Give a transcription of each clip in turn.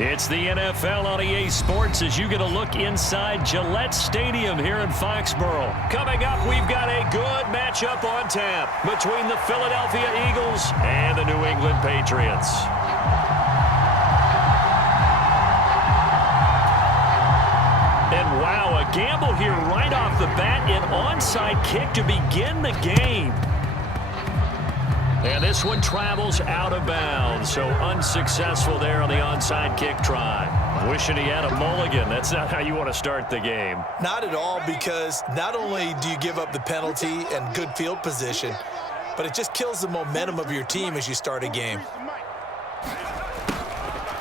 It's the NFL on EA Sports as you get a look inside Gillette Stadium here in Foxborough. Coming up, we've got a good matchup on tap between the Philadelphia Eagles and the New England Patriots. And wow, a gamble here right off the bat, an onside kick to begin the game. And this one travels out of bounds, so unsuccessful there on the onside kick try. Wishing he had a mulligan. That's not how you want to start the game. Not at all, because not only do you give up the penalty and good field position, but it just kills the momentum of your team as you start a game.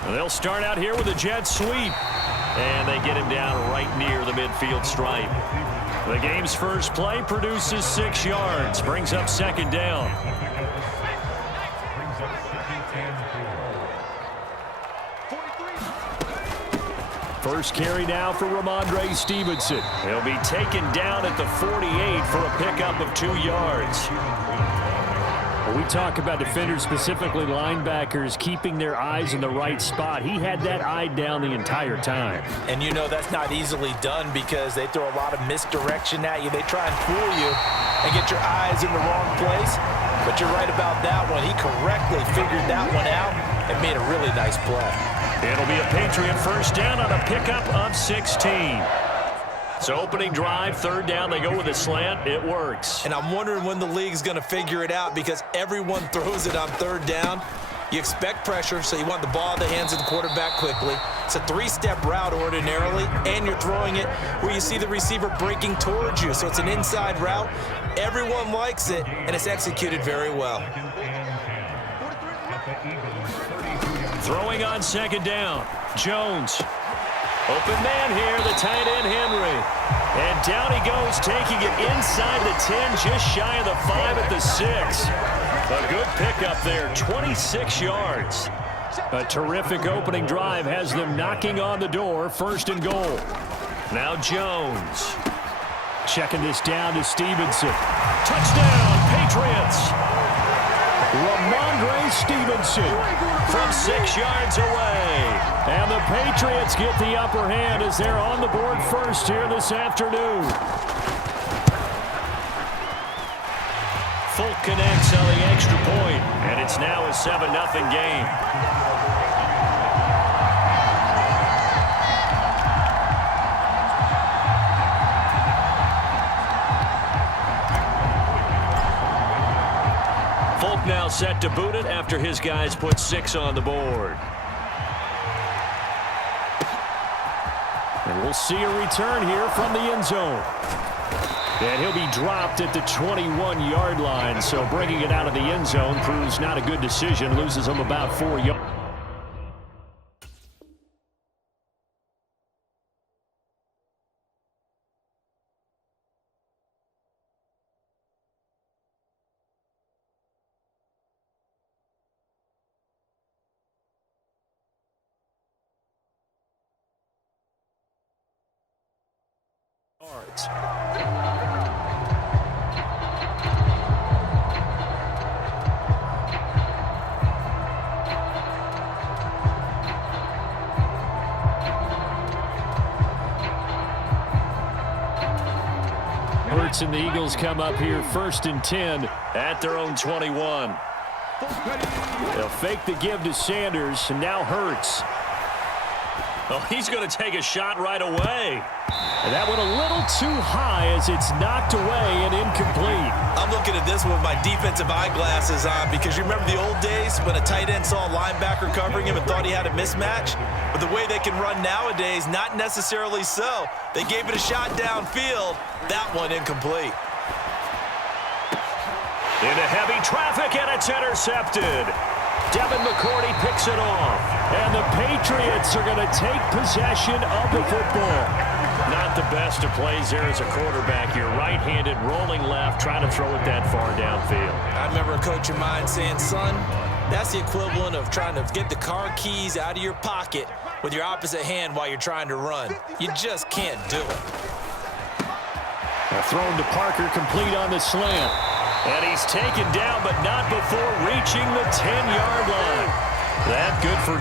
They'll start out here with a jet sweep, and they get him down right near the midfield stripe. The game's first play produces 6 yards, brings up second down. First carry now for Ramondre Stevenson. He'll be taken down at the 48 for a pickup of 2 yards. When we talk about defenders, specifically linebackers, keeping their eyes in the right spot, he had that eye down the entire time. And you know that's not easily done because they throw a lot of misdirection at you. They try and fool you and get your eyes in the wrong place. But you're right about that one. He correctly figured that one out and made a really nice play. It'll be a Patriot first down on a pickup of 16. So opening drive, third down, they go with a slant. It works. And I'm wondering when the league's going to figure it out because everyone throws it on third down. You expect pressure, so you want the ball in the hands of the quarterback quickly. It's a 3-step route ordinarily, and you're throwing it where you see the receiver breaking towards you. So it's an inside route. Everyone likes it, and it's executed very well. Throwing on second down, Jones. Open man here, the tight end Henry. And down he goes, taking it inside the 10, just shy of the 5 at the 6. A good pickup there, 26 yards. A terrific opening drive has them knocking on the door, first and goal. Now Jones. Checking this down to Stevenson. Touchdown, Patriots! Ramondre Stevenson from 6 yards away. And the Patriots get the upper hand as they're on the board first here this afternoon. Folk connects on the extra point, and it's now a 7-0 game. Folk now set to boot it after his guys put 6 on the board. And we'll see a return here from the end zone. And he'll be dropped at the 21-yard line, so bringing it out of the end zone proves not a good decision, loses him about 4 yards. Hurts and the Eagles come up here first and 10 at their own 21. They'll fake the give to Sanders, and now Hurts. Oh, he's going to take a shot right away. And that went a little too high as it's knocked away and incomplete. I'm looking at this with my defensive eyeglasses on because you remember the old days when a tight end saw a linebacker covering him and thought he had a mismatch? But the way they can run nowadays, not necessarily so. They gave it a shot downfield. That one incomplete. Into heavy traffic, and it's intercepted. Devin McCourty picks it off. And the Patriots are going to take possession of the football. Not the best of plays there as a quarterback. You're right-handed, rolling left, trying to throw it that far downfield. I remember a coach of mine saying, son, that's the equivalent of trying to get the car keys out of your pocket with your opposite hand while you're trying to run. You just can't do it. Thrown to Parker, complete on the slant. And he's taken down, but not before reaching the 10-yard line. That good for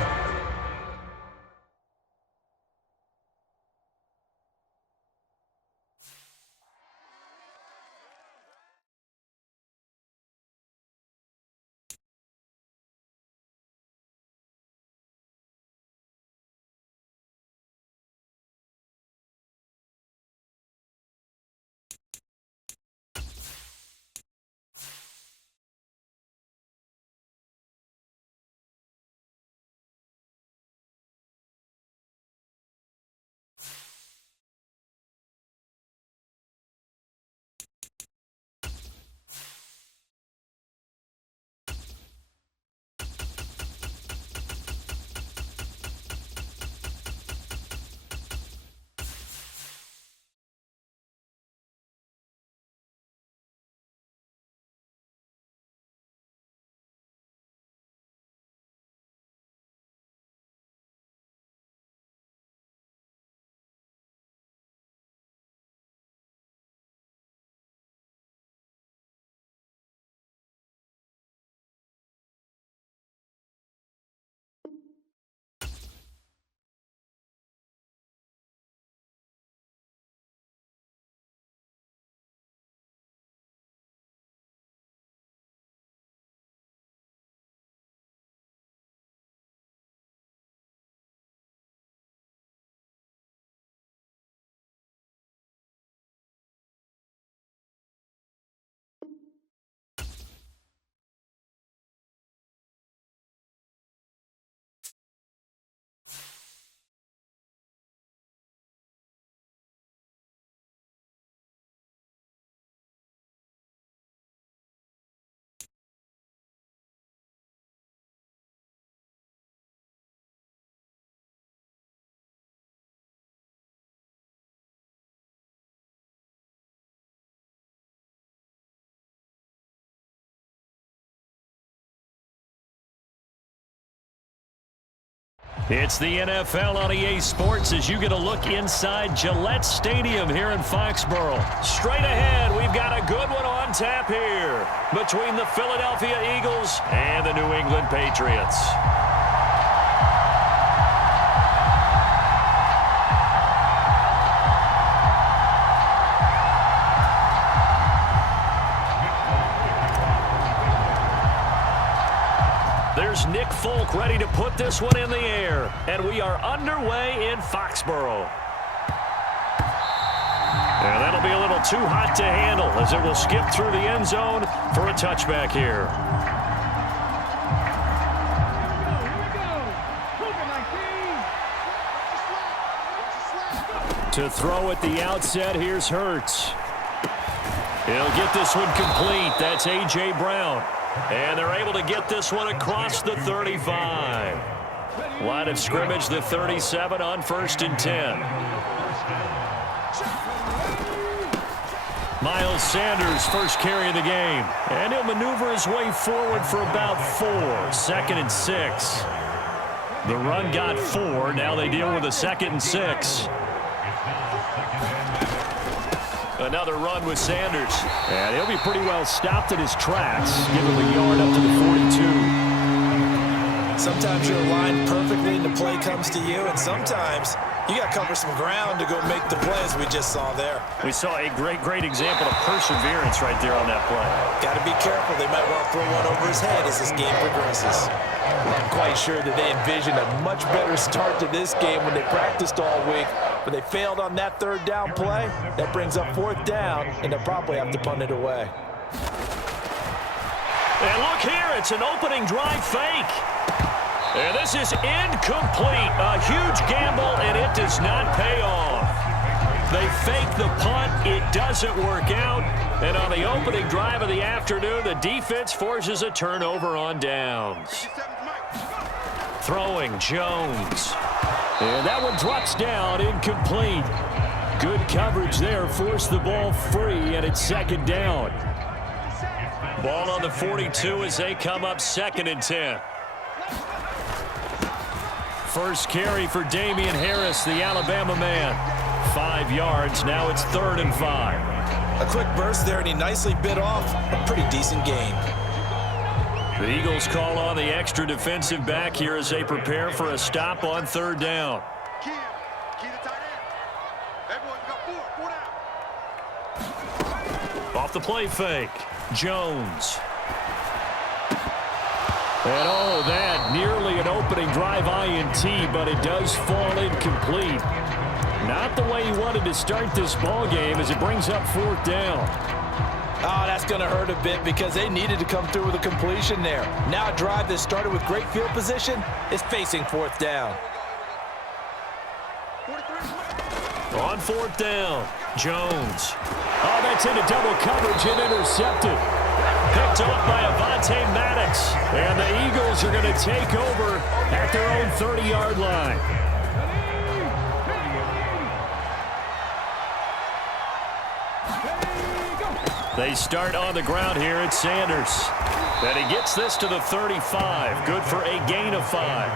It's the NFL on EA Sports as you get a look inside Gillette Stadium here in Foxborough. Straight ahead, we've got a good one on tap here between the Philadelphia Eagles and the New England Patriots. There's Nick Folk ready to put this one in the air. And we are underway in Foxborough. And that'll be a little too hot to handle as it will skip through the end zone for a touchback here. To throw at the outset, here's Hurts. He'll get this one complete. That's A.J. Brown. And they're able to get this one across the 35. Line of scrimmage, the 37 on 1st and 10. Miles Sanders, first carry of the game. And he'll maneuver his way forward for about 4. 2nd and 6. The run got 4. Now they deal with a 2nd and 6. Another run with Sanders. And he'll be pretty well stopped in his tracks. Give him a yard up to the 42. Sometimes you're aligned perfectly and the play comes to you, and sometimes you got to cover some ground to go make the play, as we just saw there. We saw a great example of perseverance right there on that play. Got to be careful. They might want to throw one over his head as this game progresses. I'm quite sure that they envisioned a much better start to this game when they practiced all week. But they failed on that 3rd down play. That brings up 4th down, and they'll probably have to punt it away. And look here, it's an opening drive fake. And this is incomplete. A huge gamble, and it does not pay off. They fake the punt. It doesn't work out. And on the opening drive of the afternoon, the defense forces a turnover on downs. Throwing, Jones. And that one drops down, incomplete. Good coverage there, forced the ball free, and it's 2nd down. Ball on the 42 as they come up 2nd and 10. First carry for Damian Harris, the Alabama man. 5 yards, now it's 3rd and 5. A quick burst there, and he nicely bit off a pretty decent gain. The Eagles call on the extra defensive back here as they prepare for a stop on 3rd down. Key to tight end. Everyone got 4 down. Off the play fake, Jones. And oh, that nearly an opening drive INT, but it does fall incomplete. Not the way he wanted to start this ball game as it brings up 4th down. Oh, that's going to hurt a bit because they needed to come through with a completion there. Now a drive that started with great field position is facing 4th down. On 4th down, Jones. Oh, that's into double coverage and intercepted. Picked up by Avonte Maddox. And the Eagles are going to take over at their own 30-yard line. They start on the ground here at Sanders. And he gets this to the 35. Good for a gain of 5.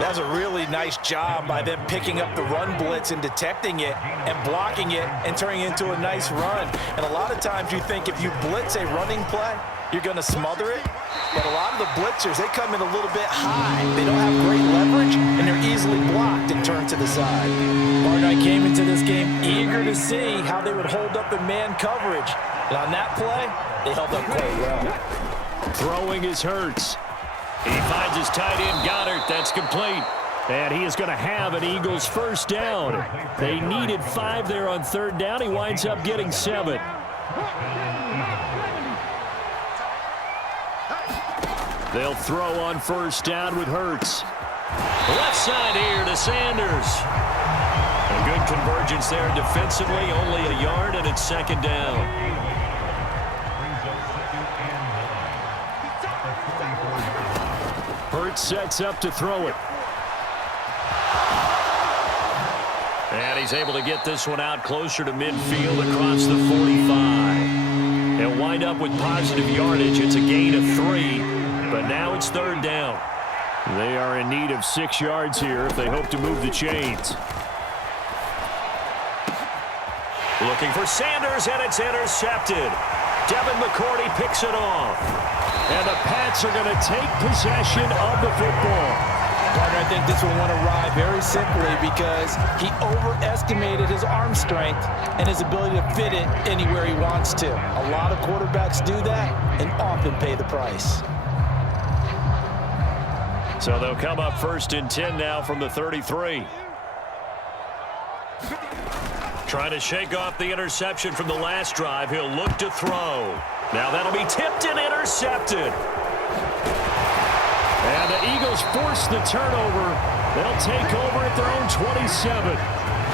That's a really nice job by them picking up the run blitz and detecting it and blocking it and turning it into a nice run. And a lot of times you think if you blitz a running play, you're going to smother it. But a lot of the blitzers, they come in a little bit high. They don't have great leverage, and they're easily blocked and turned to the side. Barnett came into this game eager to see how they would hold up in man coverage. And on that play, they held up quite well. Throwing is Hurts. He finds his tight end, Goddard. That's complete. And he is going to have an Eagles 1st down. They needed 5 there on 3rd down. He winds up getting 7. They'll throw on 1st down with Hurts. Left side here to Sanders. A good convergence there defensively. Only a yard, and it's 2nd down. Hurts sets up to throw it. And he's able to get this one out closer to midfield across the 45. He'll wind up with positive yardage. It's a gain of 3, but now it's 3rd down. They are in need of 6 yards here if they hope to move the chains. Looking for Sanders, and it's intercepted. Devin McCourty picks it off. And the Pats are going to take possession of the football. Partner, I think this one went awry very simply because he overestimated his arm strength and his ability to fit it anywhere he wants to. A lot of quarterbacks do that and often pay the price. So they'll come up 1st and 10 now from the 33. Trying to shake off the interception from the last drive. He'll look to throw. Now that'll be tipped and intercepted. And the Eagles force the turnover. They'll take over at their own 27.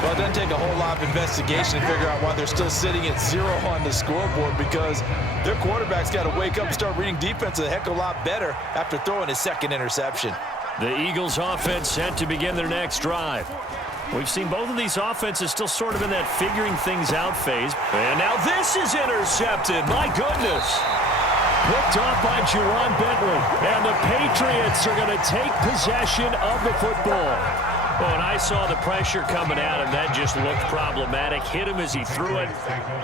Well, it doesn't take a whole lot of investigation to figure out why they're still sitting at 0 on the scoreboard, because their quarterback's got to wake up and start reading defense a heck of a lot better after throwing his 2nd interception. The Eagles offense set to begin their next drive. We've seen both of these offenses still sort of in that figuring things out phase. And now this is intercepted. My goodness. Picked off by Juwan Bentley. And the Patriots are going to take possession of the football. Oh, and I saw the pressure coming at him. That just looked problematic. Hit him as he threw it,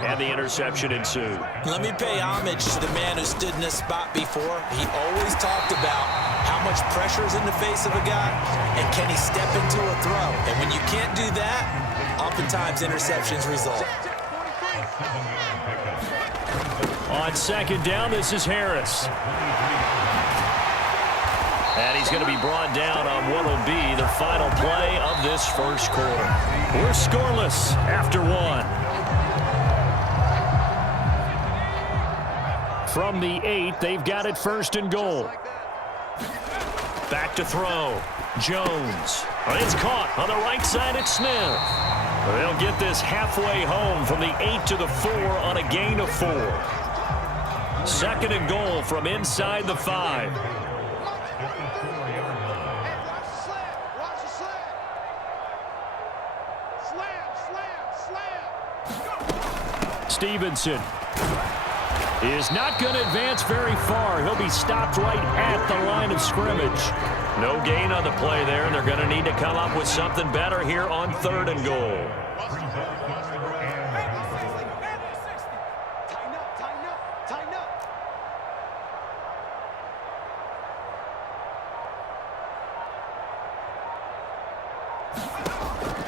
and the interception ensued. Let me pay homage to the man who stood in this spot before. He always talked about how much pressure is in the face of a guy, and can he step into a throw. And when you can't do that, oftentimes interceptions result. On 2nd down, this is Harris. And he's going to be brought down on what will be the final play of this 1st quarter. We're scoreless after 1. From the 8, they've got it 1st and goal. Back to throw. Jones. It's caught on the right side at Smith. They'll get this halfway home from the 8 to the 4 on a gain of 4. 2nd and goal from inside the 5. Stevenson is not going to advance very far. He'll be stopped right at the line of scrimmage. No gain on the play there, and they're going to need to come up with something better here on 3rd and goal.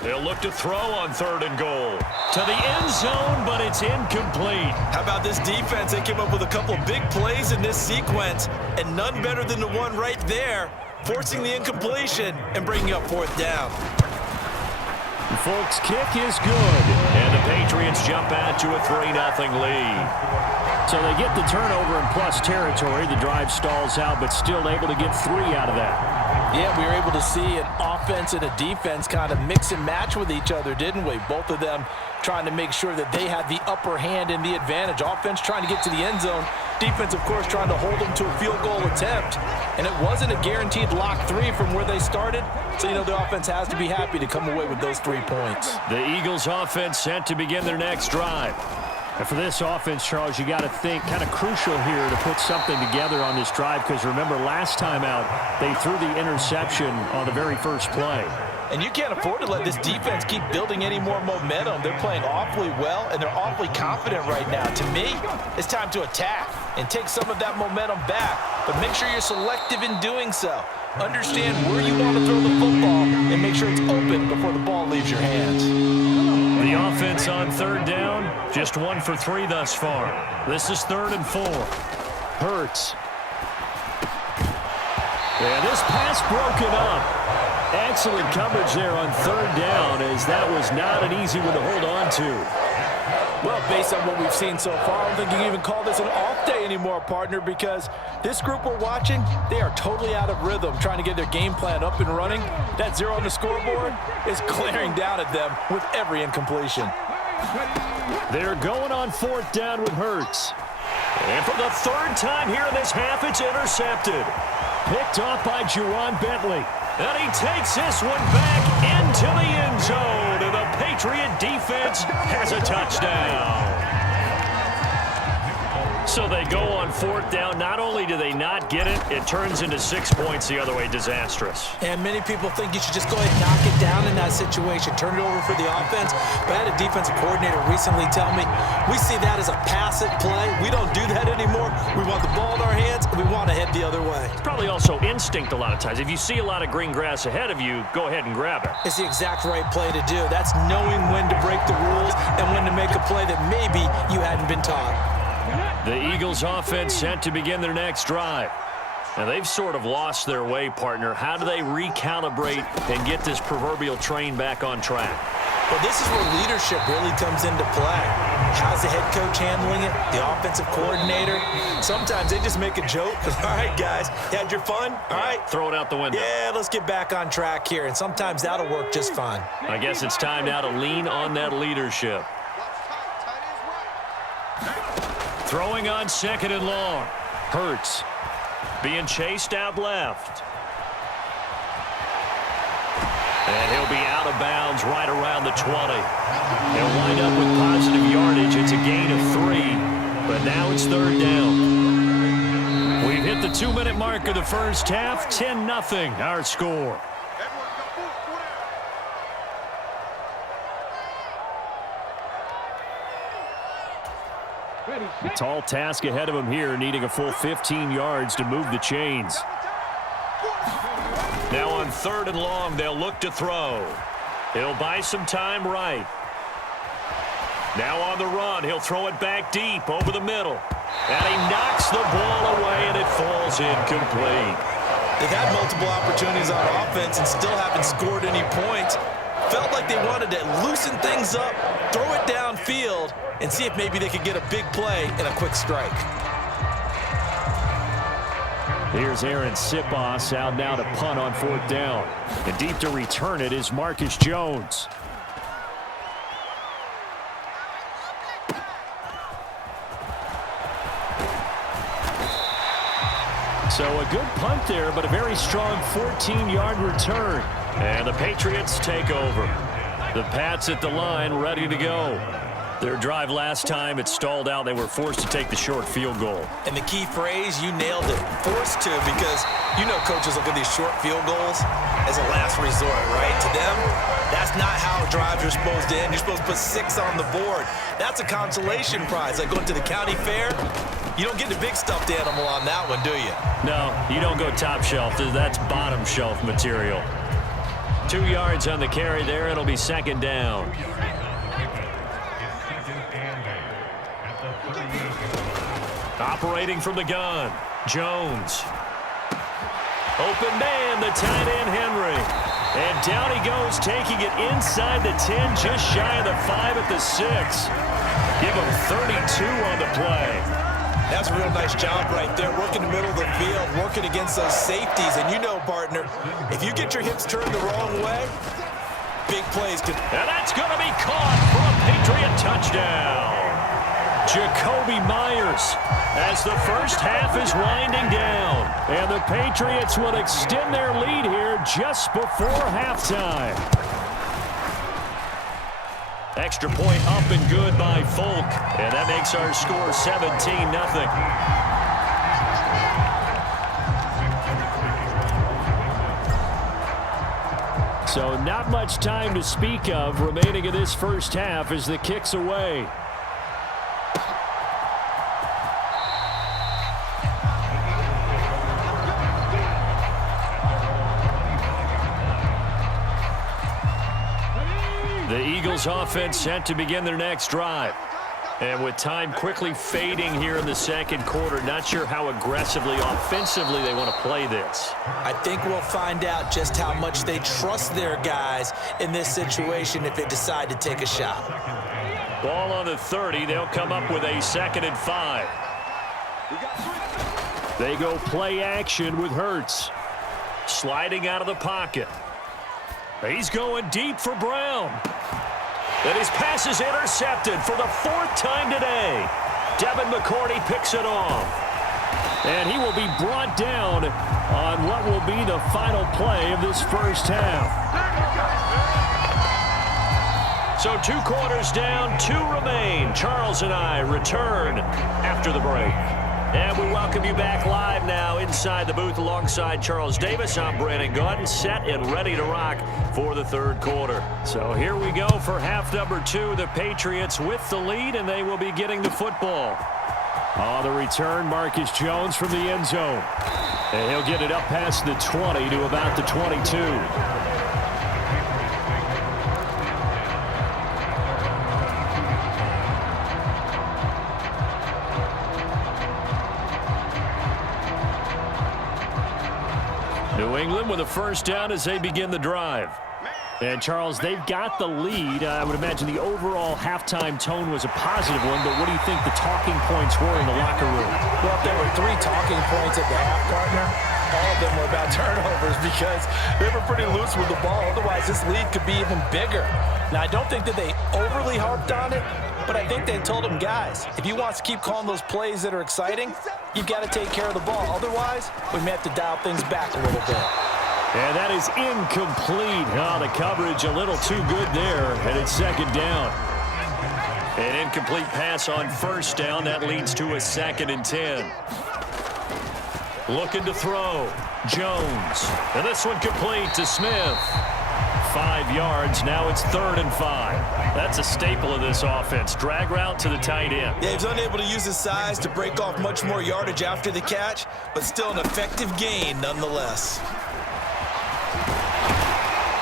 They'll look to throw on 3rd and goal. To the end zone, but it's incomplete. How about this defense? They came up with a couple of big plays in this sequence, and none better than the one right there, forcing the incompletion and bringing up 4th down. Folks, kick is good. And the Patriots jump out to a 3-0 lead. So they get the turnover in plus territory. The drive stalls out, but still able to get 3 out of that. Yeah, we were able to see an offense and a defense kind of mix and match with each other, didn't we? Both of them trying to make sure that they had the upper hand and the advantage. Offense trying to get to the end zone. Defense, of course, trying to hold them to a field goal attempt. And it wasn't a guaranteed lock 3 from where they started. So, you know, the offense has to be happy to come away with those 3 points. The Eagles offense set to begin their next drive. And for this offense, Charles, you got to think kind of crucial here to put something together on this drive, because remember last time out they threw the interception on the very first play. And you can't afford to let this defense keep building any more momentum. They're playing awfully well, and they're awfully confident right now. To me, it's time to attack and take some of that momentum back. But make sure you're selective in doing so. Understand where you want to throw the football and make sure it's open before the ball leaves your hands. The offense on 3rd down, just 1 for 3 thus far. This is 3rd and 4. Hurts. And this pass broken up. Excellent coverage there on 3rd down, as that was not an easy one to hold on to. Well, based on what we've seen so far, I don't think you can even call this an off day anymore, partner, because this group we're watching, they are totally out of rhythm, trying to get their game plan up and running. That 0 on the scoreboard is glaring down at them with every incompletion. They're going on 4th down with Hurts. And for the 3rd time here in this half, it's intercepted. Picked off by Juwan Bentley. And he takes this one back into the end zone. And the Patriot defense has a touchdown. So they go on fourth down. Not only do they not get it, it turns into 6 points the other way. Disastrous. And many people think you should just go ahead and knock it down in that situation. Turn it over for the offense. But I had a defensive coordinator recently tell me, we see that as a passive play. We don't do that anymore. We want the ball in our hands, and we want to head the other way. It's probably also instinct a lot of times. If you see a lot of green grass ahead of you, go ahead and grab it. It's the exact right play to do. That's knowing when to break the rules and when to make a play that maybe you hadn't been taught. The Eagles offense set to begin their next drive. Now, they've sort of lost their way, partner. How do they recalibrate and get this proverbial train back on track? Well, this is where leadership really comes into play. How's the head coach handling it? The offensive coordinator? Sometimes they just make a joke. All right, guys, you had your fun? All right. Throw it out the window. Yeah, let's get back on track here. And sometimes that'll work just fine. I guess it's time now to lean on that leadership. Throwing on second and long. Hurts. Being chased out left. And he'll be out of bounds right around the 20. He'll wind up with positive yardage. It's a gain of 3, but now it's third down. We've hit the 2-minute mark of the first half. 10-0 our score. A tall task ahead of him here, needing a full 15 yards to move the chains. Now on third and long, they'll look to throw. He'll buy some time right. Now on the run, he'll throw it back deep over the middle. And he knocks the ball away, and it falls incomplete. They've had multiple opportunities on offense and still haven't scored any points. Felt like they wanted to loosen things up, throw it downfield, and see if maybe they could get a big play and a quick strike. Here's Aaron Sipos out now to punt on fourth down. And deep to return it is Marcus Jones. So a good punt there, but a very strong 14-yard return. And the Patriots take over. The Pats at the line, ready to go. Their drive last time, it stalled out. They were forced to take the short field goal. And the key phrase, you nailed it, forced to, because you know coaches look at these short field goals as a last resort, right? To them, that's not how drives are supposed to end. You're supposed to put 6 on the board. That's a consolation prize, like going to the county fair. You don't get the big stuffed animal on that one, do you? No, you don't go top shelf. That's bottom shelf material. 2 yards on the carry there. It'll be second down. Operating from the gun, Jones. Open man, the tight end, Henry. And down he goes, taking it inside the 10, just shy of the 5 at the 6. Give him 32 on the play. That's a real nice job right there, working the middle of the field, working against those safeties. And you know, partner, if you get your hips turned the wrong way, big plays could... And that's going to be caught for a Patriot touchdown. Jakobi Meyers, as the first half is winding down. And the Patriots will extend their lead here just before halftime. Extra point up and good by Folk. And that makes our score 17-0. So not much time to speak of remaining in this first half as the kick's away. The Eagles offense set to begin their next drive. And with time quickly fading here in the second quarter, not sure how aggressively, offensively they want to play this. I think we'll find out just how much they trust their guys in this situation if they decide to take a shot. Ball on the 30. They'll come up with a 2nd and 5. They go play action with Hurts. Sliding out of the pocket. He's going deep for Brown. And his pass is intercepted for the 4th time today. Devin McCourty picks it off. And he will be brought down on what will be the final play of this first half. So 2 quarters down, 2 remain. Charles and I return after the break. And we welcome you back live now inside the booth alongside Charles Davis. I'm Brandon Gaudin, set and ready to rock for the 3rd quarter. So here we go for half number 2. The Patriots with the lead, and they will be getting the football. On the return, Marcus Jones from the end zone. And he'll get it up past the 20 to about the 22. New England with a first down as they begin the drive. And, Charles, they've got the lead. I would imagine the overall halftime tone was a positive one, but what do you think the talking points were in the locker room? Well, if there were 3 talking points at the half, partner, all of them were about turnovers because they were pretty loose with the ball. Otherwise, this lead could be even bigger. Now, I don't think that they overly harped on it, but I think they told them, guys, if you want to keep calling those plays that are exciting, you've got to take care of the ball. Otherwise, we may have to dial things back a little bit. And that is incomplete. Oh, the coverage a little too good there, and it's 2nd down. An incomplete pass on 1st down. That leads to a 2nd and 10. Looking to throw. Jones. And this one complete to Smith. 5 yards. Now it's 3rd and 5. That's a staple of this offense. Drag route to the tight end. Yeah, he's unable to use his size to break off much more yardage after the catch, but still an effective gain nonetheless.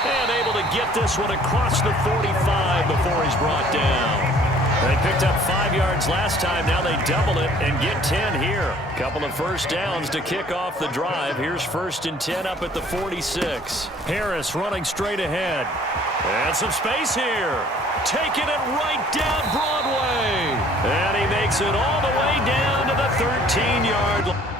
And able to get this one across the 45 before he's brought down. They picked up 5 yards last time. Now they double it and get 10 here. Couple of first downs to kick off the drive. Here's 1st and 10 up at the 46. Harris running straight ahead. And some space here. Taking it right down Broadway. And he makes it all the way down to the 13-yard line.